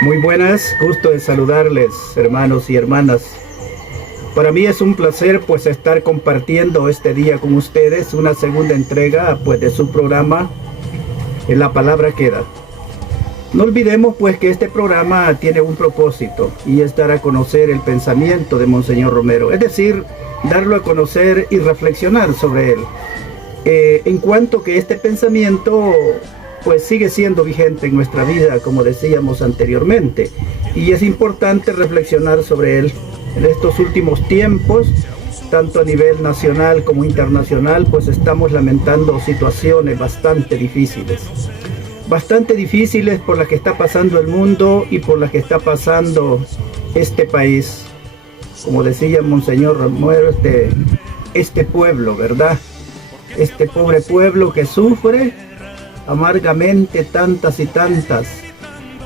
Muy buenas, gusto de saludarles, hermanos y hermanas. Para mí es un placer pues estar compartiendo este día con ustedes una segunda entrega pues de su programa En la Palabra Queda. No olvidemos pues que este programa tiene un propósito y es dar a conocer el pensamiento de Monseñor Romero, es decir, darlo a conocer y reflexionar sobre él. En cuanto que este pensamiento pues sigue siendo vigente en nuestra vida, como decíamos anteriormente, y es importante reflexionar sobre él. En estos últimos tiempos, tanto a nivel nacional como internacional, pues estamos lamentando situaciones bastante difíciles por las que está pasando el mundo y por las que está pasando este país. Como decía Monseñor Romero, este pueblo, ¿verdad? Este pobre pueblo que sufre amargamente tantas y tantas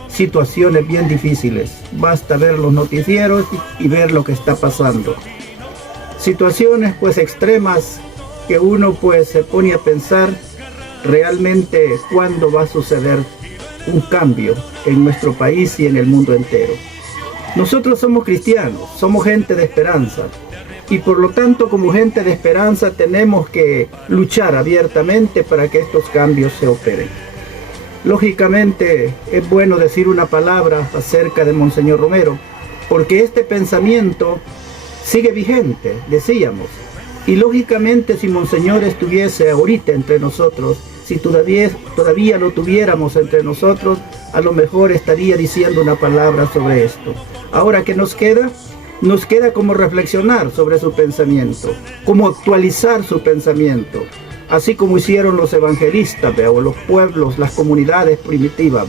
situaciones bien difíciles. Basta ver los noticieros y ver lo que está pasando. Situaciones pues extremas que uno pues se pone a pensar realmente cuándo va a suceder un cambio en nuestro país y en el mundo entero. Nosotros somos cristianos, somos gente de esperanza. Y por lo tanto, como gente de esperanza, tenemos que luchar abiertamente para que estos cambios se operen. Lógicamente, es bueno decir una palabra acerca de Monseñor Romero, porque este pensamiento sigue vigente, decíamos. Y lógicamente, si Monseñor estuviese ahorita entre nosotros, si todavía lo tuviéramos entre nosotros, a lo mejor estaría diciendo una palabra sobre esto. Ahora, ¿qué nos queda? Nos queda como reflexionar sobre su pensamiento, como actualizar su pensamiento, así como hicieron los evangelistas, o los pueblos, las comunidades primitivas,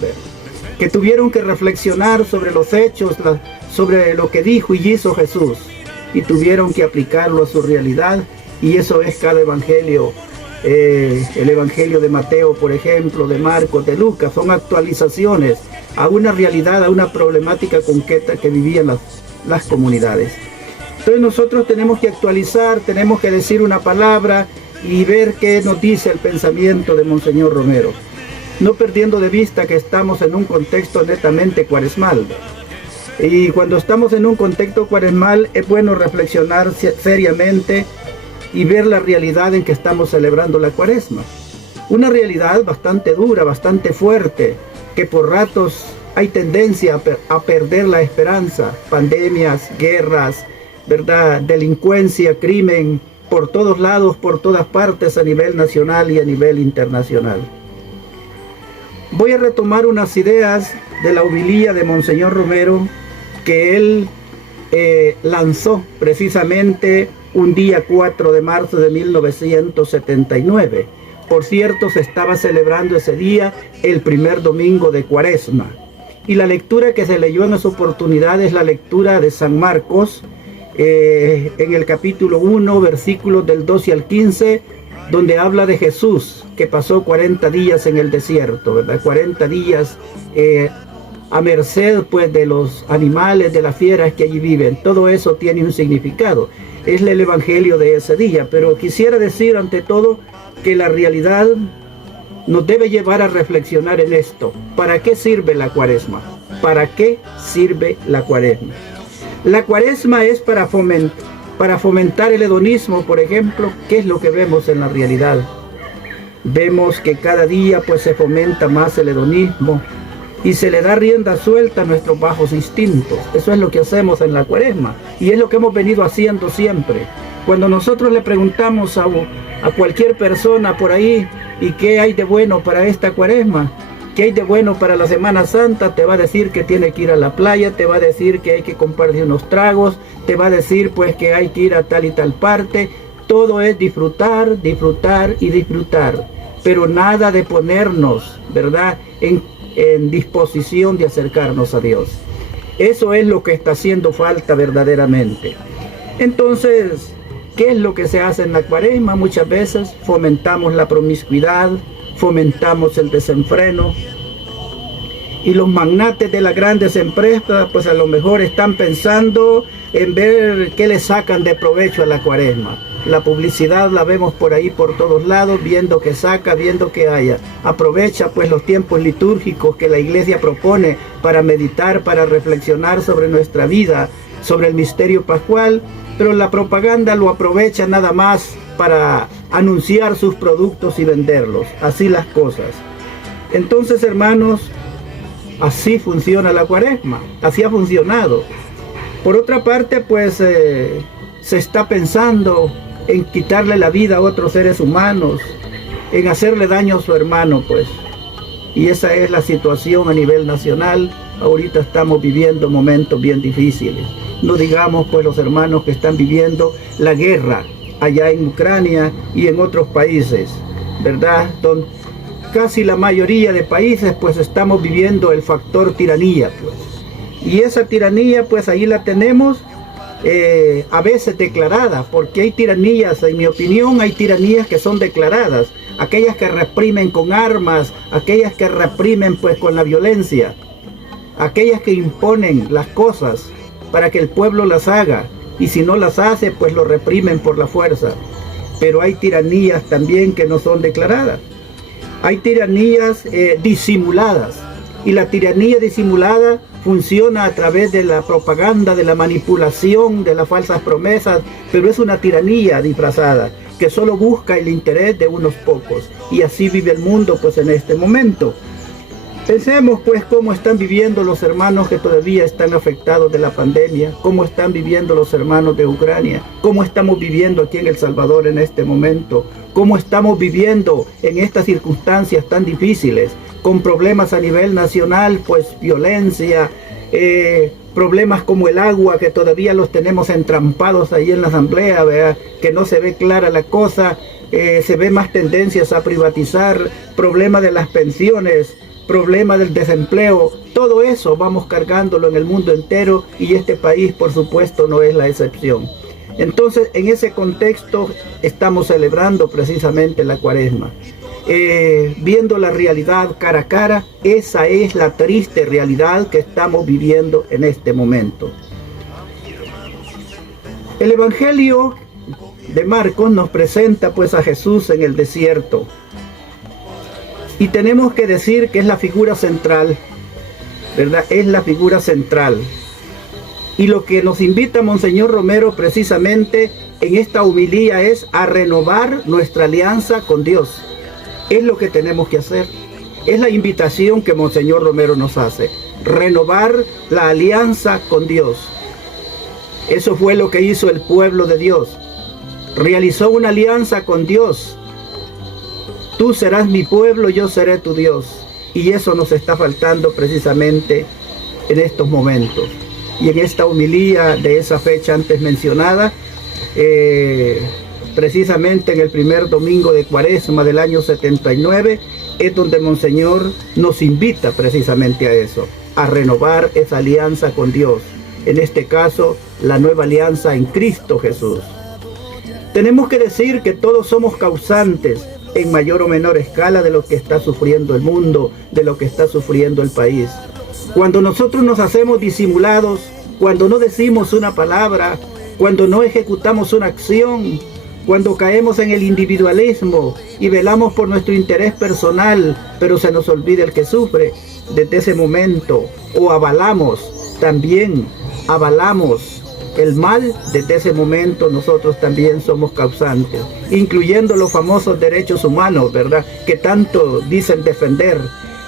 que tuvieron que reflexionar sobre los hechos, sobre lo que dijo y hizo Jesús, y tuvieron que aplicarlo a su realidad, y eso es cada evangelio. El evangelio de Mateo, por ejemplo, de Marcos, de Lucas, son actualizaciones a una realidad, a una problemática concreta que vivían las comunidades. Entonces nosotros tenemos que actualizar, tenemos que decir una palabra y ver qué nos dice el pensamiento de Monseñor Romero, no perdiendo de vista que estamos en un contexto netamente cuaresmal. Y cuando estamos en un contexto cuaresmal es bueno reflexionar seriamente y ver la realidad en que estamos celebrando la Cuaresma. Una realidad bastante dura, bastante fuerte, que por ratos hay tendencia a perder la esperanza. Pandemias, guerras, ¿verdad? Delincuencia, crimen, por todos lados, por todas partes, a nivel nacional y a nivel internacional. Voy a retomar unas ideas de la homilía de Monseñor Romero que él lanzó precisamente un día 4 de marzo de 1979. Por cierto, se estaba celebrando ese día el primer domingo de Cuaresma. Y la lectura que se leyó en esa oportunidad es la lectura de San Marcos, en el capítulo 1, versículos del 12 al 15, donde habla de Jesús, que pasó 40 días en el desierto, ¿verdad? 40 días a merced pues de los animales, de las fieras que allí viven. Todo eso tiene un significado. Es el evangelio de ese día, pero quisiera decir ante todo que la realidad nos debe llevar a reflexionar en esto. ¿Para qué sirve la Cuaresma? ¿Para qué sirve la Cuaresma? La Cuaresma es para fomentar el hedonismo, por ejemplo. ¿Qué es lo que vemos en la realidad? Vemos que cada día pues se fomenta más el hedonismo y se le da rienda suelta a nuestros bajos instintos. Eso es lo que hacemos en la Cuaresma y es lo que hemos venido haciendo siempre. Cuando nosotros le preguntamos a cualquier persona por ahí, ¿y qué hay de bueno para esta Cuaresma? ¿Qué hay de bueno para la Semana Santa? Te va a decir que tiene que ir a la playa, te va a decir que hay que compartir unos tragos, te va a decir pues que hay que ir a tal y tal parte. Todo es disfrutar, disfrutar y disfrutar, pero nada de ponernos, ¿verdad?, en disposición de acercarnos a Dios. Eso es lo que está haciendo falta verdaderamente. Entonces, ¿qué es lo que se hace en la Cuaresma? Muchas veces fomentamos la promiscuidad, fomentamos el desenfreno, y los magnates de las grandes empresas pues a lo mejor están pensando en ver qué le sacan de provecho a la Cuaresma. La publicidad la vemos por ahí, por todos lados, viendo que saca, viendo que haya. Aprovecha pues los tiempos litúrgicos que la iglesia propone para meditar, para reflexionar sobre nuestra vida, sobre el misterio pascual, pero la propaganda lo aprovecha nada más para anunciar sus productos y venderlos. Así las cosas. Entonces, hermanos, así funciona la Cuaresma, así ha funcionado. Por otra parte, pues se está pensando en quitarle la vida a otros seres humanos, en hacerle daño a su hermano, pues. Y esa es la situación a nivel nacional. Ahorita estamos viviendo momentos bien difíciles. No digamos pues los hermanos que están viviendo la guerra allá en Ucrania y en otros países, ¿verdad? Donde casi la mayoría de países pues estamos viviendo el factor tiranía, pues. Y esa tiranía pues ahí la tenemos a veces declarada, porque hay tiranías, en mi opinión hay tiranías que son declaradas, aquellas que reprimen con armas, aquellas que reprimen pues con la violencia, aquellas que imponen las cosas para que el pueblo las haga, y si no las hace pues lo reprimen por la fuerza. Pero hay tiranías también que no son declaradas, hay tiranías disimuladas, y la tiranía disimulada funciona a través de la propaganda, de la manipulación, de las falsas promesas, pero es una tiranía disfrazada que solo busca el interés de unos pocos, y así vive el mundo pues en este momento. Pensemos pues cómo están viviendo los hermanos que todavía están afectados de la pandemia, cómo están viviendo los hermanos de Ucrania, cómo estamos viviendo aquí en El Salvador en este momento, cómo estamos viviendo en estas circunstancias tan difíciles, con problemas a nivel nacional, pues violencia, problemas como el agua, que todavía los tenemos entrampados ahí en la asamblea, ¿verdad? Que no se ve clara la cosa, se ve más tendencias a privatizar, problema de las pensiones, problema del desempleo. Todo eso vamos cargándolo en el mundo entero, y este país por supuesto no es la excepción. Entonces en ese contexto estamos celebrando precisamente la Cuaresma. Viendo la realidad cara a cara, esa es la triste realidad que estamos viviendo en este momento. El Evangelio de Marcos nos presenta pues a Jesús en el desierto, y tenemos que decir que es la figura central, ¿verdad? Es la figura central. Y lo que nos invita Monseñor Romero precisamente en esta homilía es a renovar nuestra alianza con Dios. Es lo que tenemos que hacer. Es la invitación que Monseñor Romero nos hace. Renovar la alianza con Dios. Eso fue lo que hizo el pueblo de Dios. Realizó una alianza con Dios. Tú serás mi pueblo, yo seré tu Dios. Y eso nos está faltando precisamente en estos momentos. Y en esta homilía de esa fecha antes mencionada, precisamente en el primer domingo de Cuaresma del año 79, es donde Monseñor nos invita precisamente a eso, a renovar esa alianza con Dios. En este caso, la nueva alianza en Cristo Jesús. Tenemos que decir que todos somos causantes, en mayor o menor escala, de lo que está sufriendo el mundo, de lo que está sufriendo el país. Cuando nosotros nos hacemos disimulados, cuando no decimos una palabra, cuando no ejecutamos una acción, cuando caemos en el individualismo y velamos por nuestro interés personal, pero se nos olvida el que sufre, desde ese momento, o avalamos, también avalamos el mal, desde ese momento nosotros también somos causantes, incluyendo los famosos derechos humanos, ¿verdad?, que tanto dicen defender.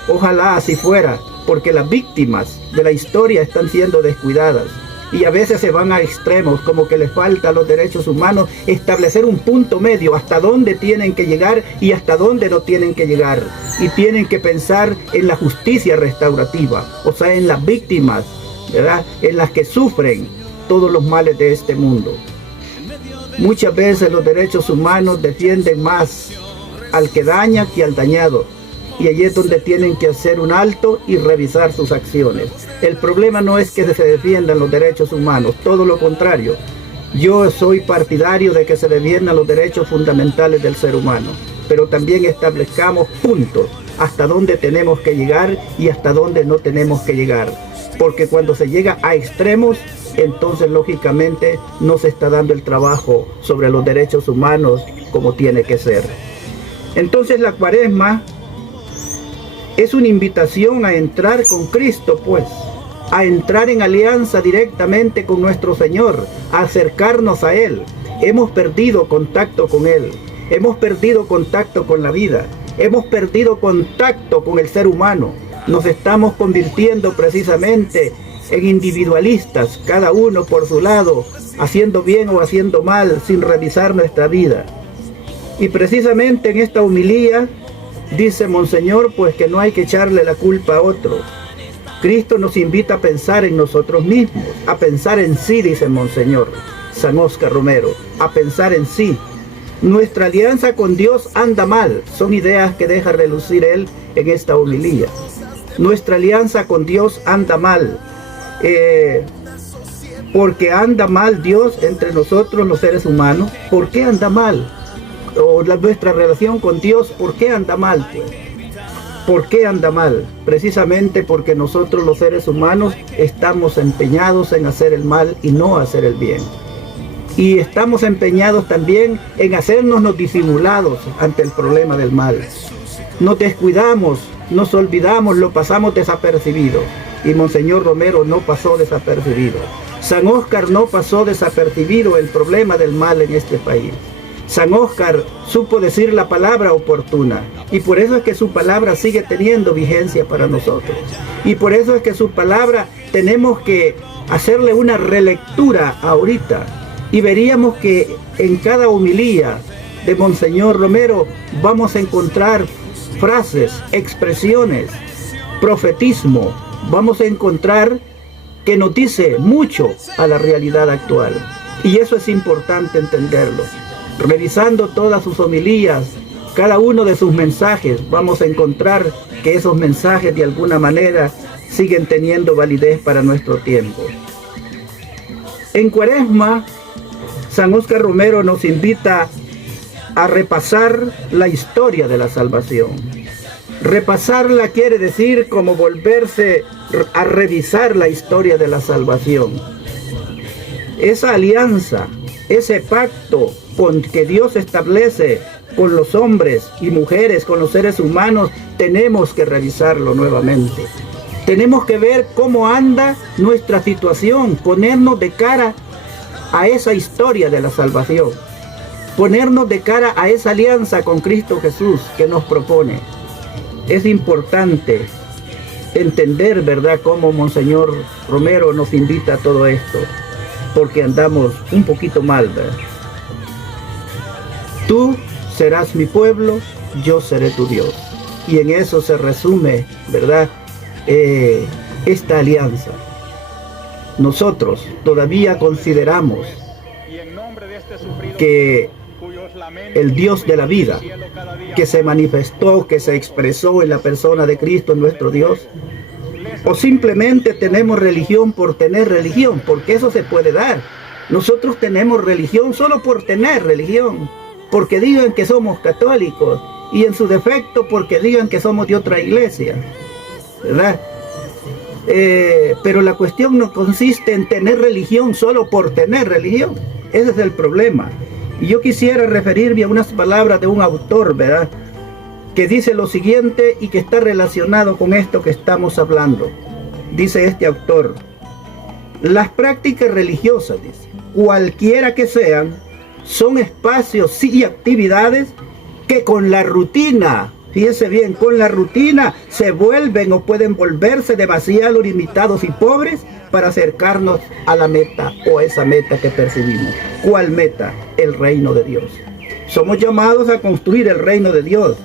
Ojalá así fuera, porque las víctimas de la historia están siendo descuidadas, y a veces se van a extremos, como que les falta a los derechos humanos establecer un punto medio, hasta dónde tienen que llegar y hasta dónde no tienen que llegar, y tienen que pensar en la justicia restaurativa, o sea, en las víctimas, ¿verdad?, en las que sufren todos los males de este mundo. Muchas veces los derechos humanos defienden más al que daña que al dañado, y allí es donde tienen que hacer un alto y revisar sus acciones. El problema no es que se defiendan los derechos humanos, todo lo contrario. Yo soy partidario de que se defiendan los derechos fundamentales del ser humano, pero también establezcamos puntos hasta dónde tenemos que llegar y hasta dónde no tenemos que llegar, porque cuando se llega a extremos entonces lógicamente no se está dando el trabajo sobre los derechos humanos como tiene que ser. Entonces la Cuaresma es una invitación a entrar con Cristo, pues, a entrar en alianza directamente con nuestro Señor, a acercarnos a Él. Hemos perdido contacto con Él, hemos perdido contacto con la vida, hemos perdido contacto con el ser humano. Nos estamos convirtiendo precisamente en individualistas, cada uno por su lado, haciendo bien o haciendo mal, sin revisar nuestra vida. Y precisamente en esta homilía dice Monseñor, pues, que no hay que echarle la culpa a otro. Cristo nos invita a pensar en nosotros mismos, a pensar en sí, dice Monseñor San Óscar Romero, a pensar en sí. Nuestra alianza con Dios anda mal, son ideas que deja relucir él en esta homilía. Nuestra alianza con Dios anda mal, porque anda mal Dios entre nosotros los seres humanos. ¿Por qué anda mal? O nuestra relación con Dios, ¿por qué anda mal, pues? ¿Por qué anda mal? Precisamente porque nosotros los seres humanos estamos empeñados en hacer el mal y no hacer el bien. Y estamos empeñados también en hacernos los disimulados ante el problema del mal. Nos descuidamos, nos olvidamos, lo pasamos desapercibido. Y Monseñor Romero no pasó desapercibido. San Óscar no pasó desapercibido el problema del mal en este país. San Óscar supo decir la palabra oportuna, y por eso es que su palabra sigue teniendo vigencia para nosotros. Y por eso es que su palabra tenemos que hacerle una relectura ahorita, y veríamos que en cada homilía de Monseñor Romero vamos a encontrar frases, expresiones, profetismo, vamos a encontrar que nos dice mucho a la realidad actual. Y eso es importante entenderlo. Revisando todas sus homilías, cada uno de sus mensajes, vamos a encontrar que esos mensajes de alguna manera siguen teniendo validez para nuestro tiempo. En Cuaresma, San Óscar Romero nos invita a repasar la historia de la salvación. Repasarla quiere decir como volverse a revisar la historia de la salvación. Esa alianza, ese pacto que Dios establece con los hombres y mujeres, con los seres humanos, tenemos que revisarlo nuevamente. Tenemos que ver cómo anda nuestra situación, ponernos de cara a esa historia de la salvación, ponernos de cara a esa alianza con Cristo Jesús que nos propone. Es importante entender, ¿verdad?, cómo Monseñor Romero nos invita a todo esto, porque andamos un poquito mal, ¿verdad? Tú serás mi pueblo, yo seré tu Dios. Y en eso se resume, ¿verdad?, esta alianza. Nosotros todavía consideramos que el Dios de la vida, que se manifestó, que se expresó en la persona de Cristo, nuestro Dios, o simplemente tenemos religión por tener religión, porque eso se puede dar. Nosotros tenemos religión solo por tener religión, porque digan que somos católicos, y en su defecto porque digan que somos de otra iglesia, ¿verdad? Pero la cuestión no consiste en tener religión solo por tener religión. Ese es el problema. Y yo quisiera referirme a unas palabras de un autor, ¿verdad?, que dice lo siguiente y que está relacionado con esto que estamos hablando. Dice este autor: las prácticas religiosas, dice, cualquiera que sean, son espacios y actividades que con la rutina, fíjese bien, con la rutina se vuelven o pueden volverse demasiado limitados y pobres para acercarnos a la meta o a esa meta que percibimos. ¿Cuál meta? El reino de Dios. Somos llamados a construir el reino de Dios.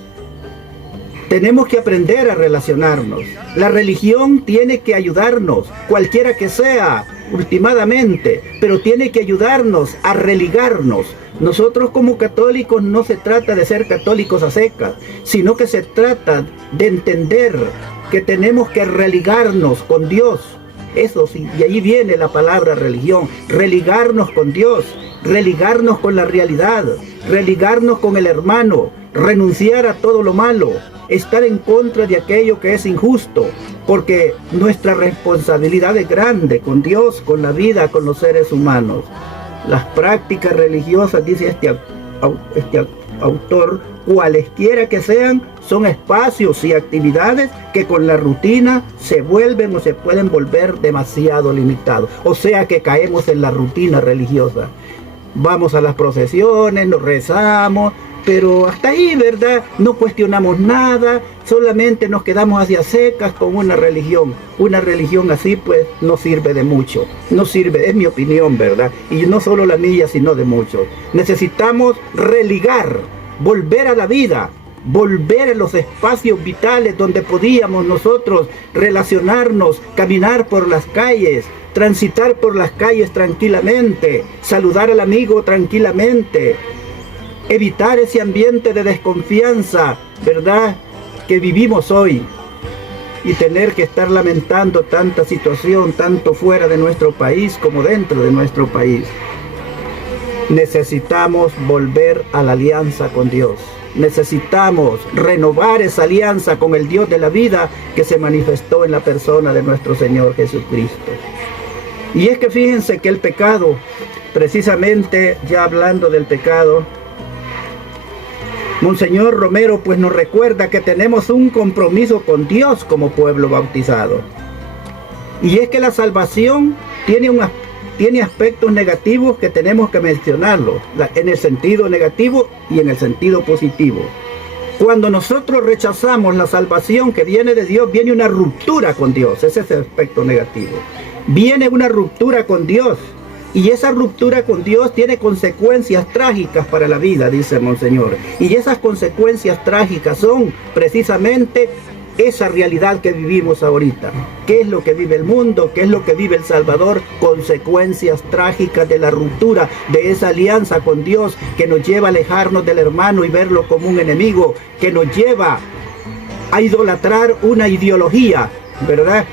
Tenemos que aprender a relacionarnos. La religión tiene que ayudarnos, cualquiera que sea, últimamente, pero tiene que ayudarnos a religarnos. Nosotros como católicos no se trata de ser católicos a secas, sino que se trata de entender que tenemos que religarnos con Dios. Eso sí, y ahí viene la palabra religión, religarnos con Dios, religarnos con la realidad, religarnos con el hermano, renunciar a todo lo malo, estar en contra de aquello que es injusto, porque nuestra responsabilidad es grande con Dios, con la vida, con los seres humanos. Las prácticas religiosas, dice este autor, cualesquiera que sean, son espacios y actividades que con la rutina se vuelven o se pueden volver demasiado limitados. O sea que caemos en la rutina religiosa. Vamos a las procesiones, nos rezamos, pero hasta ahí, ¿verdad? No cuestionamos nada, solamente nos quedamos hacia secas con una religión. Una religión así, pues, no sirve de mucho. No sirve, es mi opinión, ¿verdad? Y no solo la mía, sino de muchos. Necesitamos religar, volver a la vida, volver a los espacios vitales donde podíamos nosotros relacionarnos, caminar por las calles, transitar por las calles tranquilamente, saludar al amigo tranquilamente, evitar ese ambiente de desconfianza, ¿verdad?, que vivimos hoy, y tener que estar lamentando tanta situación, tanto fuera de nuestro país como dentro de nuestro país. Necesitamos volver a la alianza con Dios. Necesitamos renovar esa alianza con el Dios de la vida que se manifestó en la persona de nuestro Señor Jesucristo. Y es que fíjense que el pecado, precisamente ya hablando del pecado, Monseñor Romero pues nos recuerda que tenemos un compromiso con Dios como pueblo bautizado. Y es que la salvación tiene aspectos negativos que tenemos que mencionarlos, en el sentido negativo y en el sentido positivo. Cuando nosotros rechazamos la salvación que viene de Dios, viene una ruptura con Dios, ese es el aspecto negativo. Viene una ruptura con Dios, y esa ruptura con Dios tiene consecuencias trágicas para la vida, dice Monseñor. Y esas consecuencias trágicas son precisamente esa realidad que vivimos ahorita. ¿Qué es lo que vive el mundo? ¿Qué es lo que vive El Salvador? Consecuencias trágicas de la ruptura de esa alianza con Dios, que nos lleva a alejarnos del hermano y verlo como un enemigo, que nos lleva a idolatrar una ideología, ¿verdad?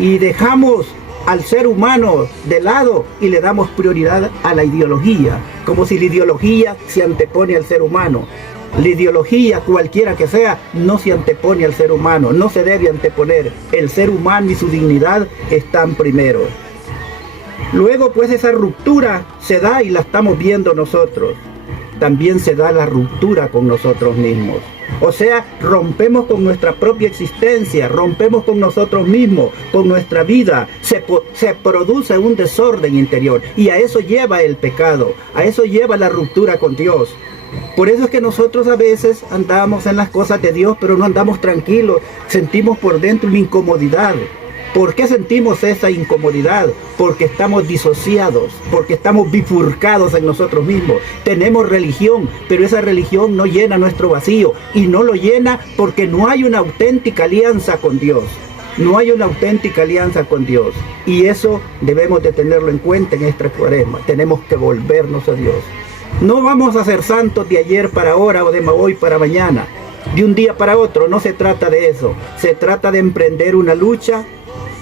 Y dejamos al ser humano de lado y le damos prioridad a la ideología, como si la ideología se antepone al ser humano. La ideología, cualquiera que sea, no se antepone al ser humano, no se debe anteponer. El ser humano y su dignidad están primero. Luego, pues, esa ruptura se da y la estamos viendo nosotros. También se da la ruptura con nosotros mismos. O sea, rompemos con nuestra propia existencia, rompemos con nosotros mismos, con nuestra vida. Se produce un desorden interior, y a eso lleva el pecado, a eso lleva la ruptura con Dios. Por eso es que nosotros a veces andamos en las cosas de Dios, pero no andamos tranquilos, sentimos por dentro una incomodidad. ¿Por qué sentimos esa incomodidad? Porque estamos disociados, porque estamos bifurcados en nosotros mismos. Tenemos religión, pero esa religión no llena nuestro vacío, y no lo llena porque no hay una auténtica alianza con Dios. No hay una auténtica alianza con Dios, y eso debemos de tenerlo en cuenta en esta cuaresma. Tenemos que volvernos a Dios. No vamos a ser santos de ayer para ahora o de hoy para mañana, de un día para otro. No se trata de eso. Se trata de emprender una lucha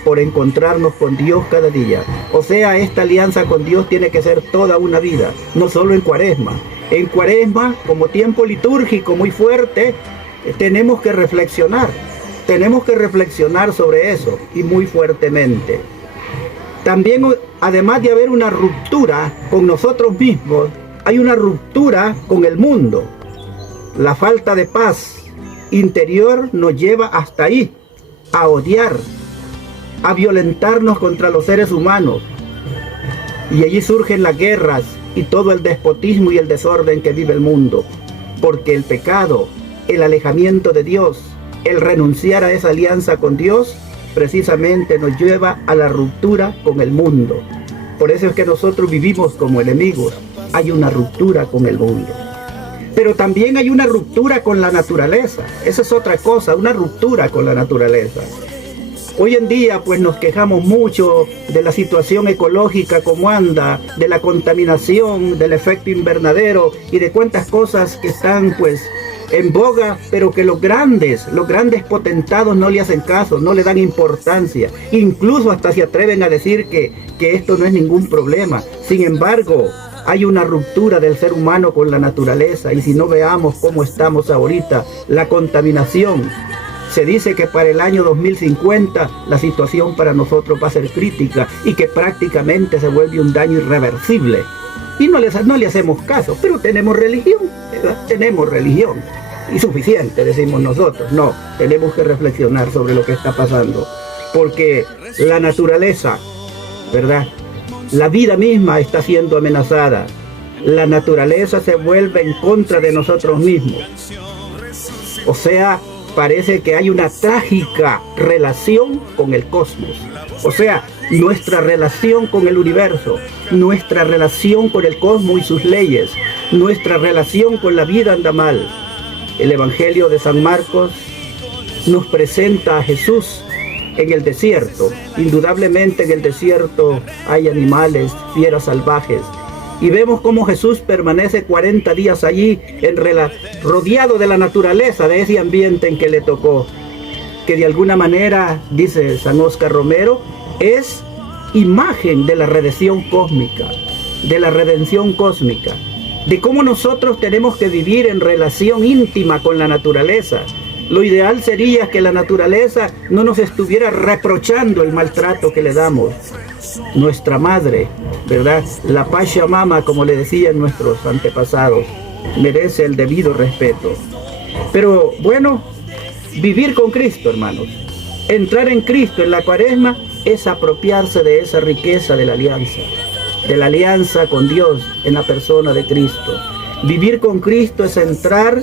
por encontrarnos con Dios cada día. O sea, esta alianza con Dios tiene que ser toda una vida, no solo en cuaresma. En cuaresma, como tiempo litúrgico muy fuerte, tenemos que reflexionar sobre eso, y muy fuertemente. También, además de haber una ruptura con nosotros mismos, hay una ruptura con el mundo. La falta de paz interior nos lleva hasta ahí, a odiar, a violentarnos contra los seres humanos. Y allí surgen las guerras y todo el despotismo y el desorden que vive el mundo. Porque el pecado, el alejamiento de Dios, el renunciar a esa alianza con Dios, precisamente nos lleva a la ruptura con el mundo. Por eso es que nosotros vivimos como enemigos. Hay una ruptura con el mundo. Pero también hay una ruptura con la naturaleza. Esa es otra cosa, una ruptura con la naturaleza. Hoy en día pues nos quejamos mucho de la situación ecológica como anda, de la contaminación, del efecto invernadero y de cuantas cosas que están pues en boga, pero que los grandes potentados no le hacen caso, no le dan importancia. Incluso hasta se atreven a decir que esto no es ningún problema. Sin embargo, hay una ruptura del ser humano con la naturaleza, y si no veamos cómo estamos ahorita, la contaminación. Se dice que para el año 2050 la situación para nosotros va a ser crítica y que prácticamente se vuelve un daño irreversible. Y no le hacemos caso, pero tenemos religión, ¿verdad? Tenemos religión. Y suficiente, decimos nosotros. No, tenemos que reflexionar sobre lo que está pasando. Porque la naturaleza, ¿verdad? La vida misma está siendo amenazada. La naturaleza se vuelve en contra de nosotros mismos. O sea, parece que hay una trágica relación con el cosmos. O sea, nuestra relación con el universo, nuestra relación con el cosmos y sus leyes, nuestra relación con la vida anda mal. El Evangelio de San Marcos nos presenta a Jesús en el desierto. Indudablemente en el desierto hay animales, fieras salvajes. Y vemos cómo Jesús permanece 40 días allí, rodeado de la naturaleza, de ese ambiente en que le tocó. Que de alguna manera, dice San Óscar Romero, es imagen de la redención cósmica, de cómo nosotros tenemos que vivir en relación íntima con la naturaleza. Lo ideal sería que la naturaleza no nos estuviera reprochando el maltrato que le damos. Nuestra madre, ¿verdad? La Pachamama, como le decían nuestros antepasados, merece el debido respeto. Pero bueno, vivir con Cristo, hermanos, entrar en Cristo en la Cuaresma es apropiarse de esa riqueza de la alianza con Dios en la persona de Cristo. Vivir con Cristo es entrar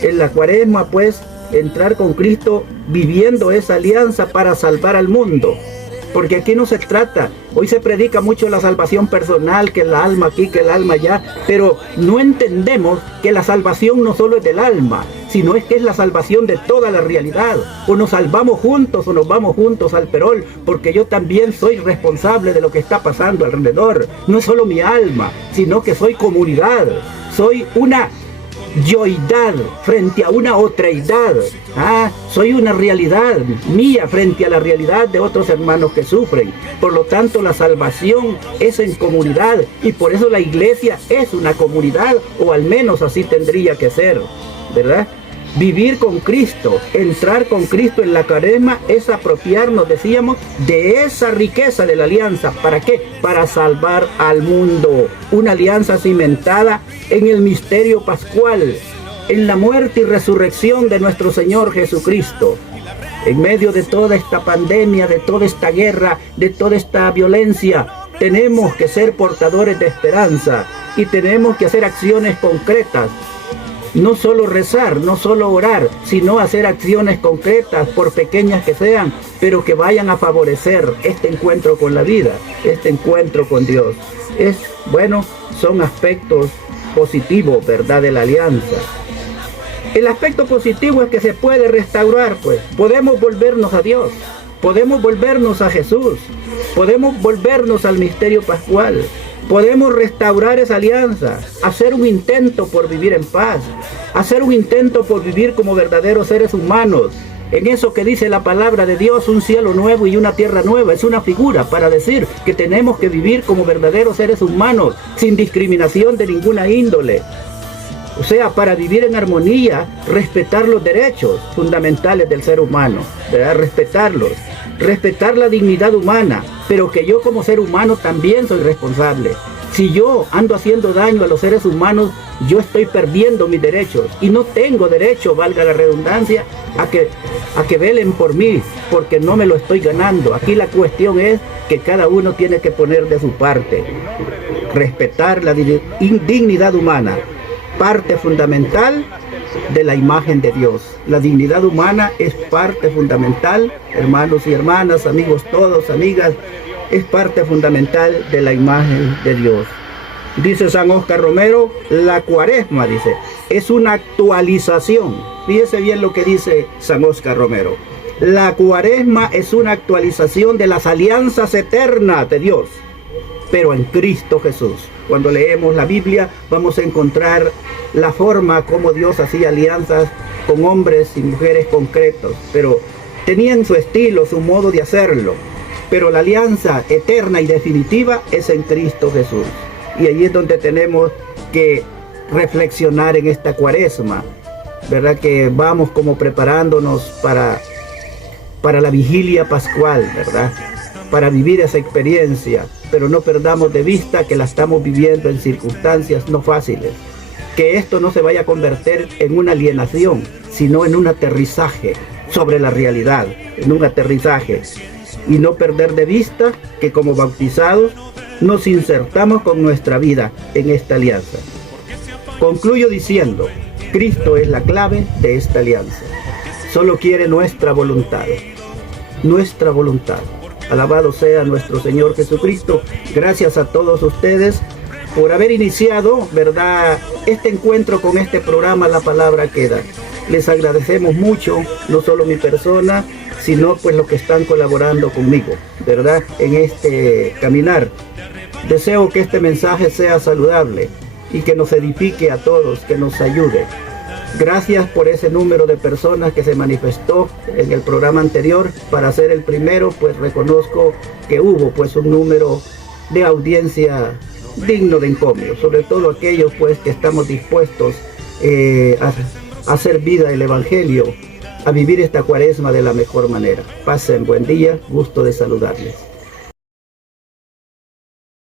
en la Cuaresma, pues, entrar con Cristo viviendo esa alianza para salvar al mundo. Porque aquí no se trata, hoy se predica mucho la salvación personal, que el alma aquí, que el alma allá, pero no entendemos que la salvación no solo es del alma, sino es que es la salvación de toda la realidad. O nos salvamos juntos o nos vamos juntos al perol, porque yo también soy responsable de lo que está pasando alrededor. No es solo mi alma, sino que soy comunidad, soy una yoidad frente a una otreidad. Soy una realidad mía frente a la realidad de otros hermanos que sufren. Por lo tanto, la salvación es en comunidad, y por eso la iglesia es una comunidad, o al menos así tendría que ser, ¿verdad? Vivir con Cristo, entrar con Cristo en la Cuaresma es apropiarnos, decíamos, de esa riqueza de la alianza. ¿Para qué? Para salvar al mundo. Una alianza cimentada en el misterio pascual, en la muerte y resurrección de nuestro Señor Jesucristo. En medio de toda esta pandemia, de toda esta guerra, de toda esta violencia, tenemos que ser portadores de esperanza y tenemos que hacer acciones concretas. No solo rezar, no solo orar, sino hacer acciones concretas, por pequeñas que sean, pero que vayan a favorecer este encuentro con la vida, este encuentro con Dios. Son aspectos positivos, ¿verdad?, de la alianza. El aspecto positivo es que se puede restaurar, pues. Podemos volvernos a Dios, podemos volvernos a Jesús, podemos volvernos al misterio pascual. Podemos restaurar esa alianza, hacer un intento por vivir en paz, hacer un intento por vivir como verdaderos seres humanos. En eso que dice la palabra de Dios, un cielo nuevo y una tierra nueva, es una figura para decir que tenemos que vivir como verdaderos seres humanos, sin discriminación de ninguna índole. O sea, para vivir en armonía, respetar los derechos fundamentales del ser humano, ¿verdad? Respetar la dignidad humana, pero que yo como ser humano también soy responsable. Si yo ando haciendo daño a los seres humanos, yo estoy perdiendo mis derechos y no tengo derecho, valga la redundancia, a que velen por mí, porque no me lo estoy ganando. Aquí la cuestión es que cada uno tiene que poner de su parte, respetar la dignidad humana, parte fundamental de la imagen de Dios. La dignidad humana es parte fundamental, hermanos y hermanas, amigos todos, amigas, es parte fundamental de la imagen de Dios. Dice San Óscar Romero, la Cuaresma, dice, es una actualización. Fíjese bien lo que dice San Óscar Romero. La Cuaresma es una actualización de las alianzas eternas de Dios, pero en Cristo Jesús. Cuando leemos la Biblia vamos a encontrar la forma como Dios hacía alianzas con hombres y mujeres concretos, pero tenían su estilo, su modo de hacerlo. Pero la alianza eterna y definitiva es en Cristo Jesús. Y allí es donde tenemos que reflexionar en esta cuaresma, ¿verdad? Que vamos como preparándonos para la vigilia pascual, ¿verdad? Para vivir esa experiencia, pero no perdamos de vista que la estamos viviendo en circunstancias no fáciles. Que esto no se vaya a convertir en una alienación, sino en un aterrizaje sobre la realidad, en un aterrizaje. Y no perder de vista que como bautizados nos insertamos con nuestra vida en esta alianza. Concluyo diciendo, Cristo es la clave de esta alianza. Solo quiere nuestra voluntad. Nuestra voluntad. Alabado sea nuestro Señor Jesucristo. Gracias a todos ustedes por haber iniciado, ¿verdad?, este encuentro con este programa La Palabra Queda. Les agradecemos mucho, no solo mi persona, sino pues los que están colaborando conmigo, ¿verdad?, en este caminar. Deseo que este mensaje sea saludable y que nos edifique a todos, que nos ayude. Gracias por ese número de personas que se manifestó en el programa anterior. Para ser el primero, pues reconozco que hubo pues un número de audiencia digno de encomio, sobre todo aquellos pues que estamos dispuestos a hacer vida el Evangelio, a vivir esta cuaresma de la mejor manera. Pasen buen día, gusto de saludarles.